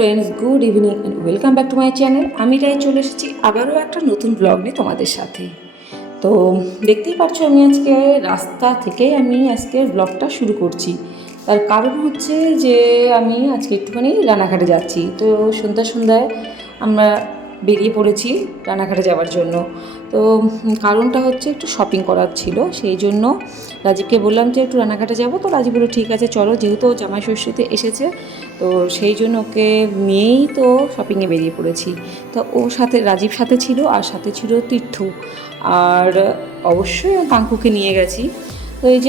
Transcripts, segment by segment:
Friends, good evening and welcome back to my channel. আমি রাই চলে এসেছি আবারও একটা নতুন ব্লগ নিয়ে তোমাদের সাথে। তো দেখতেই পাচ্ছ আমি আজকে রাস্তা থেকে আজকে ব্লগটা শুরু করছি। তার কারণ হচ্ছে যে আমি আজকে একটুখানি রানাঘাটে যাচ্ছি। তো সন্ধ্যায় আমরা বেরিয়ে পড়েছি রানাঘাটে যাওয়ার জন্য। তো কারণটা হচ্ছে একটু শপিং করার ছিল, সেই জন্য রাজীবকে বললাম যে একটু রানাঘাটে যাবো। তো রাজীব বলল ঠিক আছে চলো, যেহেতু জামাই ষষ্ঠীতে এসেছে তো সেই জন্য ওকে নিয়েই তো শপিংয়ে বেরিয়ে পড়েছি। তো ও সাথে রাজীব সাথে ছিল, আর সাথে ছিল তীর্থ, আর অবশ্যই পাঙ্কুকে নিয়ে গেছি। তো এই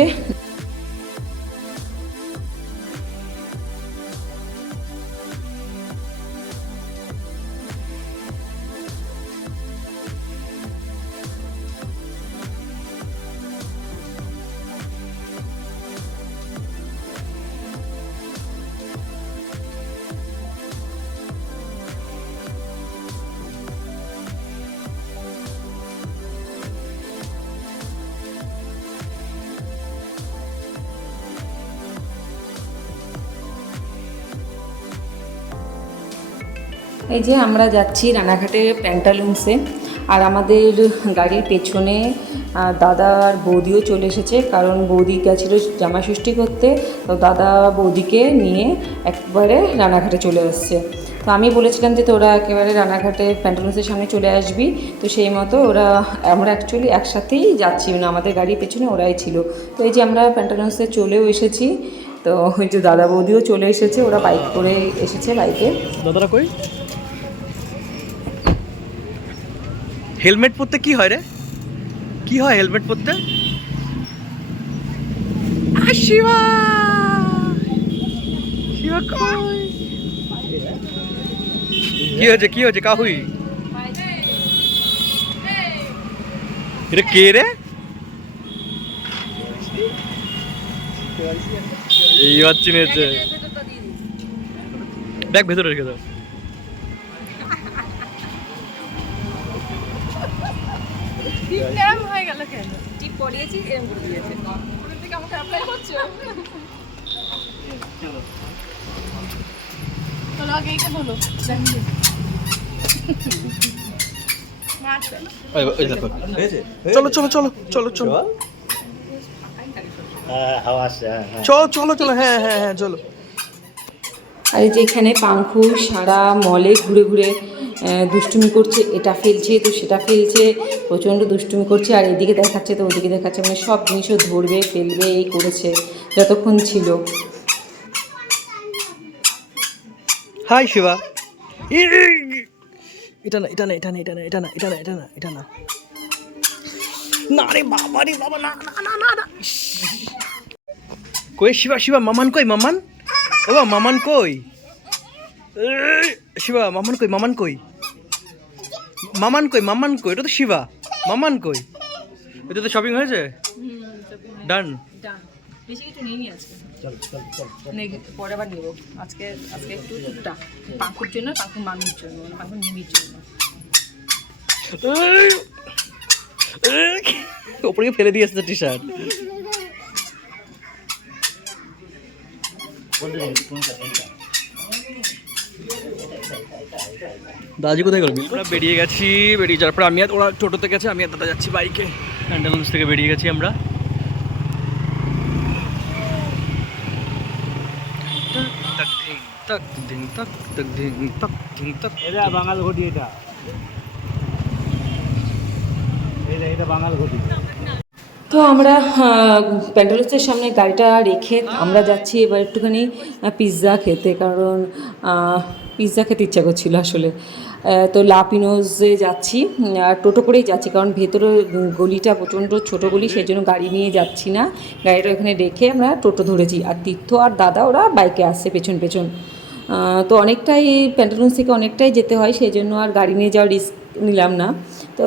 যে আমরা যাচ্ছি রানাঘাটের প্যান্টালুন্সে। আর আমাদের গাড়ির পেছনে দাদা আর বৌদিও চলে এসেছে, কারণ বৌদি গেছিলো জামাই ষষ্ঠী করতে। তো দাদা বৌদিকে নিয়ে একবারে রানাঘাটে চলে এসছে। তো আমি বলেছিলাম যে তোরা একেবারে রানাঘাটে প্যান্টালুন্সের সামনে চলে আসবি। তো সেই মতো আমরা অ্যাকচুয়ালি একসাথেই যাচ্ছি, মানে আমাদের গাড়ির পেছনে ওরাই ছিল। তো এই যে আমরা প্যান্টালুন্সে চলেও এসেছি। তো ওই যে দাদা বৌদিও চলে এসেছে, ওরা বাইক করে এসেছে, বাইকে। দাদারা কই? হেলমেট পরতে কি হয় রে? কি হয় হেলমেট পরতে? শিবা শিবা কই? কি হয়েছে কাহুই? এটা কে রে? এইবার চিনেছে। ব্যাগ ভেতরে রেখে দাও। হয়ে গেল কেন? টিপ পড়িয়েছি, এরকম করে দিয়েছে। ওদের থেকে আমাকে অ্যাপ্লাই করছো? চলো আগে এইটা বলো। চলো চলো চলো চলো চলো চলো চলো হ্যাঁ হ্যাঁ হ্যাঁ চলো। আর এই যে এখানে পাঙ্খু সারা মলে ঘুরে ঘুরে দুষ্টুমি করছে, এটা ফেলছে তো সেটা ফেলছে, প্রচণ্ড দুষ্টুমি করছে। আর এদিকে দেখাচ্ছে তো ওদিকে দেখাচ্ছে, মানে সব জিনিসও ধরবে ফেলবে এই করেছে যতক্ষণ ছিল। হাই শিবা। এটা না এটা না এটা না এটা না এটা না এটা না এটা না এটা না না রে বাবা রে বাবা, না না না না না। কই শিবা? শিবা মামান কই? মামান ও মামান কই? শিবা মামান কই? মামান কই? মামান কই? মামান কই? এটা তো শিবা। মামান কই? এটা তো শপিং হয়েছে, ডান। বেশি কিছু নিয়ে আজকে। পরে আবার নেবো। আজকে একটু টুকটা পাঙ্কুর জন্য, পাঙ্কুর মামির জন্য, পাঙ্কুর মিমির জন্য। ওপরে ফেলে দিয়ে আসছে টি শার্ট। দাজি কোথায় গেল? আমরা বেরিয়ে গেছি, বেরিয়ে যাওয়ার পর ওরা টোটোতে গেছে, আমি আর দাদা যাচ্ছি বাইকে। প্যান্টালুন্স থেকে বেরিয়ে গেছি আমরা। বাঙাল ঘটি, এটা বাঙাল ঘটি। তো আমরা প্যান্টালুন্সের সামনে গাড়িটা রেখে আমরা যাচ্ছি এবার একটুখানি পিৎজা খেতে, কারণ পিৎজা খেতে ইচ্ছা করছিল আসলে। তো লাপিনোজে যাচ্ছি, আর টোটো করেই যাচ্ছি, কারণ ভেতরে গলিটা প্রচণ্ড ছোটো গলি, সেই জন্য গাড়ি নিয়ে যাচ্ছি না। গাড়িটা এখানে রেখে আমরা টোটো ধরেছি, আর তীর্থ আর দাদা ওরা বাইকে আসছে পেছন পেছন। তো অনেকটাই প্যান্টালুন্স থেকে অনেকটাই যেতে হয়, সেই জন্য আর গাড়ি নিয়ে যাওয়ার রিস্ক নিলাম না। তো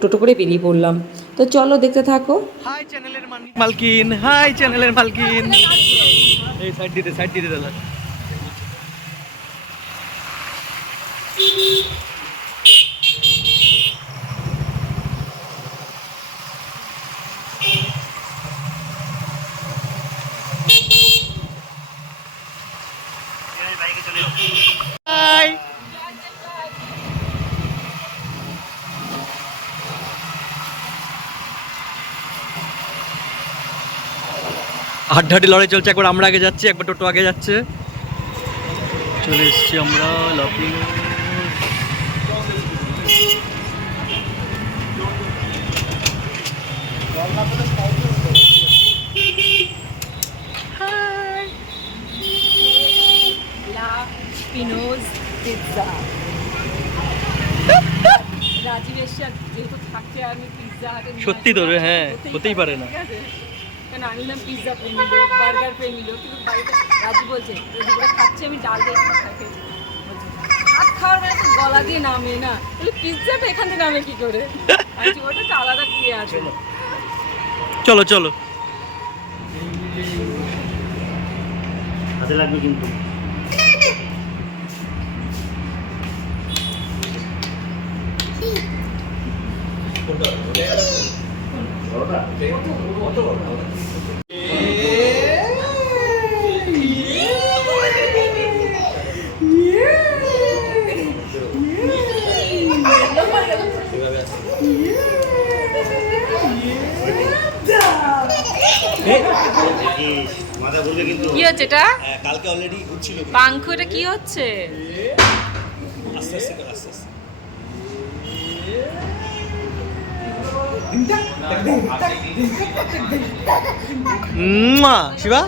টোটো করে বেরিয়ে পড়লাম। তো চলো দেখতে থাকো। হাই চ্যানেলের মালকিন, হাই চ্যানেলের মালকিন। এই সাইড দিতে দাদা। হাড্ডাহাড্ডি লড়াই চলছে, একবার আমরা আগে যাচ্ছি, একবার টোটো আগে যাচ্ছে। চলে এসেছি আমরা লাফিং। পিনোজ পিৎজা। রাজীব এসে যেহেতু থাকছে, আমি পিৎজা হাটে সত্যি তো রে, হ্যাঁ, হতেই পারে না। ঠিক আছে, কেন আমি না পিৎজা প্রেমী লোক, বার্গার প্রেমী লোক, কিন্তু বাড়িতে রাজীব বলছে দুপুরে খাচ্ছি আমি ডাল দিয়ে খাই, ভাত খাওয়ার বেলা তো গলা দিয়ে নামে না, তাহলে পিৎজাটা এখান থেকে নামে কি করে? আমি ওটা তো আলাদা দিয়ে আছে। চলো চলো। হাতে লাগবে কিন্তু। মাথা ঘুরবে কিন্তু। কি হচ্ছে এটা? কালকে অলরেডি ঘুরছিল। পাঙ্খ, এটা কি হচ্ছে? আস্তে আস্তে করে, আস্তে আস্তে। শিবা,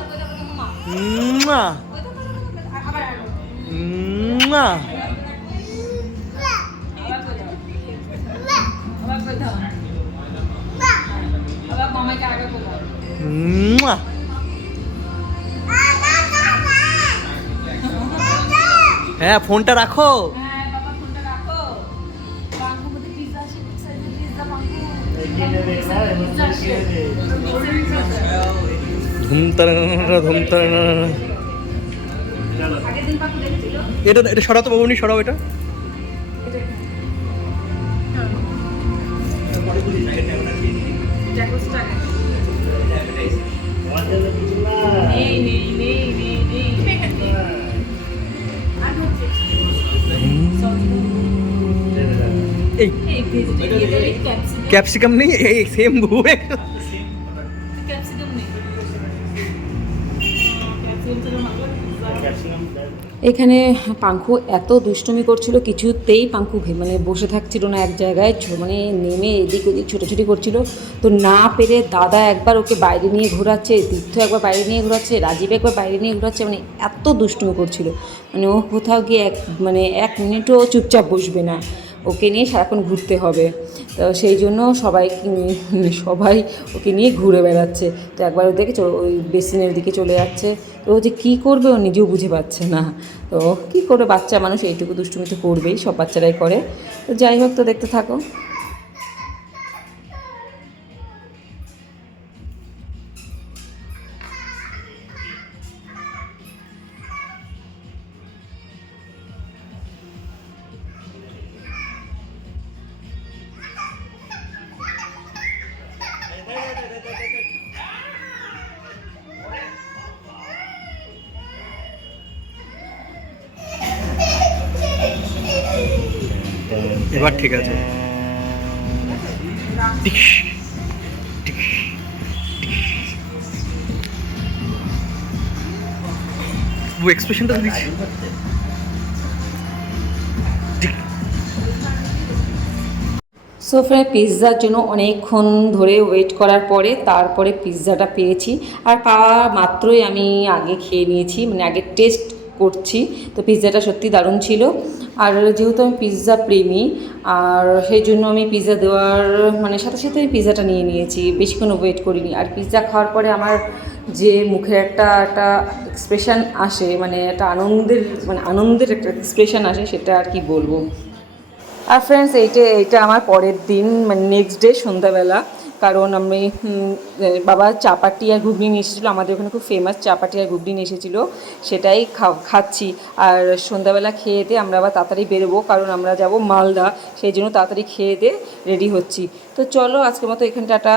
হ্যাঁ, ফোনটা রাখো। এটা এটা সরাও তো বাবুনি, সরাও এটা। এই ক্যাপসিকাম নেই, এই সেম বউ। এখানে পাঙ্খু এত দুষ্টুমি করছিল, কিছুতেই পাঙ্খু মানে বসে থাকছিল না এক জায়গায়, মানে নেমে এদিক ওদিক ছোটাছুটি করছিল। তো না পেরে দাদা একবার ওকে বাইরে নিয়ে ঘোরাচ্ছে, তীর্থ একবার বাইরে নিয়ে ঘোরাচ্ছে, রাজীব একবার বাইরে নিয়ে ঘোরাচ্ছে, মানে এত দুষ্টুমি করছিল। মানে ও কোথাও গিয়ে এক মিনিটও চুপচাপ বসবে না, ওকে নিয়ে সারাক্ষণ ঘুরতে হবে। তো সেই জন্য সবাই ওকে নিয়ে ঘুরে বেড়াচ্ছে। তো একবার ওদেরকে ওই বেসিনের দিকে চলে যাচ্ছে। তো ও যে কী করবে ও নিজেও বুঝে পাচ্ছে না। তো কী করবে, বাচ্চা মানুষ এইটুকু দুষ্টুমি তো করবেই, সব বাচ্চারাই করে। তো যাই হোক, তো দেখতে থাকো। এবার ঠিক আছে। ও এক্সপ্রেশনটা দিচ্ছি। সো ফ্রেন্ড, পিৎজার জন্য অনেকক্ষণ ধরে ওয়েট করার পরে তারপরে পিৎজাটা পেয়েছি। আর পাওয়া মাত্রই আমি আগে খেয়ে নিয়েছি, মানে আগে টেস্ট করছি। তো পিৎজাটা সত্যি দারুণ ছিল। আর যেহেতু আমি পিৎজা প্রেমী, আর সেই জন্য আমি পিৎজা দেওয়ার মানে সাথে সাথে আমি পিৎজাটা নিয়ে নিয়েছি, বেশিক্ষণ ওয়েট করিনি। আর পিৎজা খাওয়ার পরে আমার যে মুখে একটা এক্সপ্রেশন আসে, মানে একটা আনন্দের একটা এক্সপ্রেশন আসে, সেটা আর কি বলবো। আর ফ্রেন্ডস, এইটা আমার পরের দিন, মানে নেক্সট ডে সন্ধ্যাবেলা। কারণ আমি বাবা চাপাটি আর ঘুগনি নিয়ে এসেছিলো, আমাদের ওখানে খুব ফেমাস চাপাটি আর ঘুগনি নিয়ে এসেছিলো, সেটাই খাচ্ছি। আর সন্ধ্যাবেলা খেয়ে দিয়ে আমরা আবার তাড়াতাড়ি বেরোবো, কারণ আমরা যাব মালদা, সেই জন্য তাড়াতাড়ি খেয়ে দিয়ে রেডি হচ্ছি। তো চলো, আজকের মতো এখানে টাটা।